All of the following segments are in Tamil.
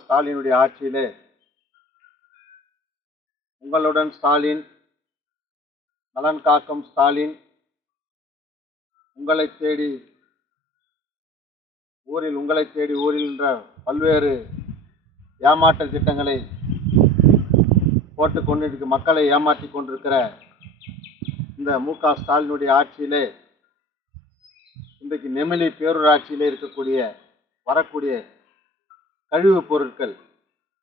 ஸ்டாலினுடைய ஆட்சியிலே உங்களுடன் ஸ்டாலின், நலன் காக்கும் ஸ்டாலின், உங்களை தேடி ஊரில் என்ற பல்வேறு ஏமாற்று திட்டங்களை போட்டுக்கொண்டு மக்களை ஏமாற்றி கொண்டிருக்கிற இந்த ஸ்டாலினுடைய ஆட்சியிலே இன்றைக்கு நெமிலி பேரூராட்சியிலே வரக்கூடிய கழிவுப் பொருட்கள்,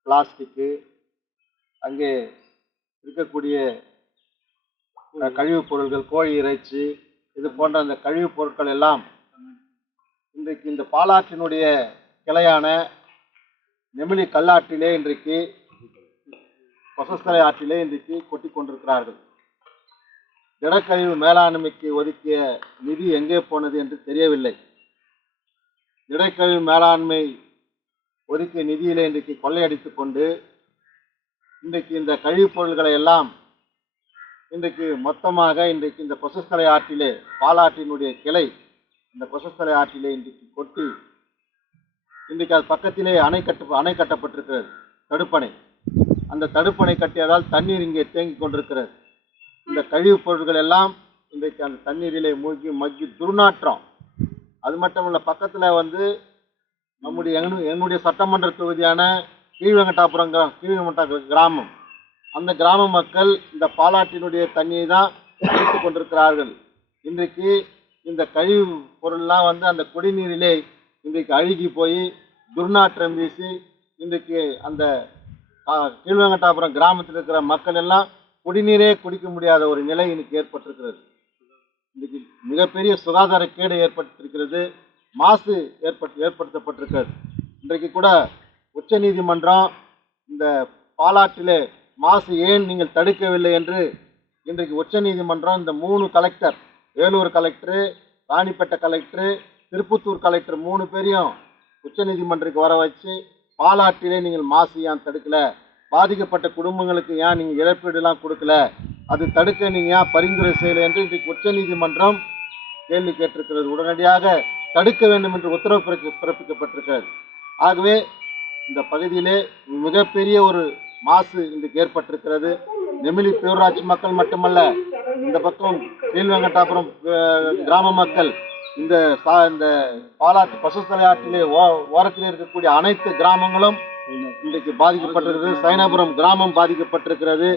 பிளாஸ்டிக்கு, அங்கே இருக்கக்கூடிய கழிவுப் பொருட்கள், கோழி இறைச்சி, இது போன்ற அந்த கழிவுப் பொருட்கள் எல்லாம் இன்றைக்கு இந்த பாலாற்றினுடைய கிளையான நெமிலி கல்லாற்றிலே இன்றைக்கு கொசஸ்தலை ஆற்றிலே இன்றைக்கு கொட்டி கொண்டிருக்கிறார்கள். திடக்கழிவு மேலாண்மைக்கு ஒதுக்கிய நிதி எங்கே போனது என்று தெரியவில்லை. திடக்கழிவு மேலாண்மை ஒதுக்கிய நிதியிலே இன்றைக்கு கொள்ளையடித்துக் கொண்டு இன்றைக்கு இந்த கழிவுப் பொருட்களை எல்லாம் இன்றைக்கு மொத்தமாக இன்றைக்கு இந்த கொசஸ்தலை ஆற்றிலே, பாலாற்றினுடைய கிளை இந்த கொசஸ்தலை ஆற்றிலே இன்றைக்கு கொட்டி இன்றைக்கு அது பக்கத்திலே அணை கட்டப்பட்டிருக்கிறது, தடுப்பணை. அந்த தடுப்பணை கட்டியதால் தண்ணீர் இங்கே தேங்கிக் கொண்டிருக்கிறது. இந்த கழிவுப் பொருட்கள் எல்லாம் இன்றைக்கு அந்த தண்ணீரிலே மூழ்கி துர்நாற்றம். அது மட்டுமல்ல, பக்கத்தில் என்னுடைய சட்டமன்ற தொகுதியான கீழ்வெங்கட்டாபுரம் கிராமம், அந்த கிராம மக்கள் இந்த பாலாற்றினுடைய தண்ணியை தான் எடுத்துக் கொண்டிருக்கிறார்கள். இன்றைக்கு இந்த கழிவு பொருள்லாம் அந்த குடிநீரிலே இன்றைக்கு அழுகி போய் துர்நாற்றம் வீசி இன்றைக்கு அந்த கீழ்வெங்கட்டாபுரம் கிராமத்தில் இருக்கிற மக்கள் எல்லாம் குடிநீரே குடிக்க முடியாத ஒரு நிலை இன்னைக்கு ஏற்பட்டிருக்கிறது. இன்றைக்கு மிகப்பெரிய சுகாதார கேடு ஏற்பட்டிருக்கிறது, மாசு ஏற்படுத்தப்பட்டிருக்கிறது. இன்றைக்கு கூட உச்சநீதிமன்றம் இந்த பாலாற்றிலே மாசு ஏன் நீங்கள் தடுக்கவில்லை என்று இன்றைக்கு உச்சநீதிமன்றம் இந்த 3 collector, Vellore collector, Ranipet collector, Tirupattur collector 3 பேரையும் உச்சநீதிமன்றத்துக்கு வர வச்சு பாலாற்றிலே நீங்கள் மாசு ஏன் தடுக்கல, பாதிக்கப்பட்ட குடும்பங்களுக்கு ஏன் நீங்கள் இழப்பீடுலாம் கொடுக்கல, அது தடுக்க நீங்கள் ஏன் பரிந்துரை செய்யலை என்று இன்றைக்கு உச்சநீதிமன்றம் கேள்வி கேட்டிருக்கிறது. உடனடியாக தடுக்க வேண்டும் என்று உத்தரவு பிறப்பிக்கப்பட்டிருக்கிறது. ஆகவே இந்த பகுதியிலே மிகப்பெரிய ஒரு மாசு இன்றைக்கு ஏற்பட்டிருக்கிறது. நெமிலி பேரூராட்சி மக்கள் மட்டுமல்ல, இந்த பக்கம் கீழ்வெங்கட்டாபுரம் கிராம மக்கள், இந்த பாலாற்று கொசஸ்தலை ஆற்றிலே ஓரத்தில் இருக்கக்கூடிய அனைத்து கிராமங்களும் இன்றைக்கு பாதிக்கப்பட்டிருக்கிறது. சைனாபுரம் கிராமம் பாதிக்கப்பட்டிருக்கிறது.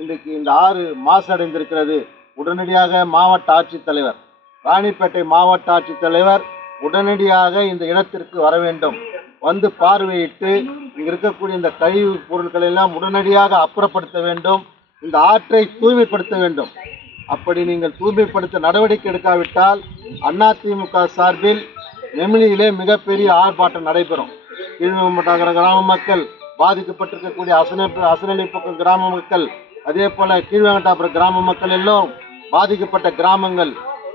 இன்றைக்கு இந்த ஆறு மாசடைந்திருக்கிறது. உடனடியாக மாவட்ட ஆட்சித்தலைவர், ராணிப்பேட்டை மாவட்ட ஆட்சித்தலைவர் உடனடியாக இந்த இடத்திற்கு வர வேண்டும், வந்து பார்வையிட்டு இங்க இருக்கக்கூடிய இந்த கழிவு பொருட்களை எல்லாம் உடனடியாக அப்புறப்படுத்த வேண்டும், இந்த ஆற்றை தூய்மைப்படுத்த வேண்டும். அப்படி நீங்கள் தூய்மைப்படுத்த நடவடிக்கை எடுக்காவிட்டால் அதிமுக சார்பில் நெமிலியிலே மிகப்பெரிய ஆர்ப்பாட்டம் நடைபெறும். கீழ்வெங்கட்டாபுரம் கிராம மக்கள், பாதிக்கப்பட்டிருக்கக்கூடிய அசனலிப்பக்கம் கிராம மக்கள், அதே போல கீழ்வெங்கட்டாபுரம் கிராம மக்கள் எல்லோரும் பாதிக்கப்பட்ட கிராமங்கள்,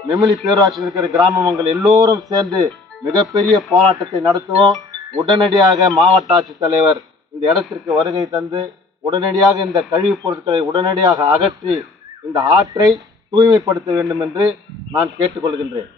நெமிலி பேரூராட்சியில் இருக்கிற கிராம மக்கள் எல்லோரும் சேர்ந்து மிகப்பெரிய போராட்டத்தை நடத்துவோம். உடனடியாக மாவட்ட ஆட்சித்தலைவர் இந்த இடத்திற்கு வருகை தந்து உடனடியாக இந்த கழிவுப் பொருட்களை உடனடியாக அகற்றி இந்த ஆற்றை தூய்மைப்படுத்த வேண்டும் என்று நான் கேட்டுக்கொள்கின்றேன்.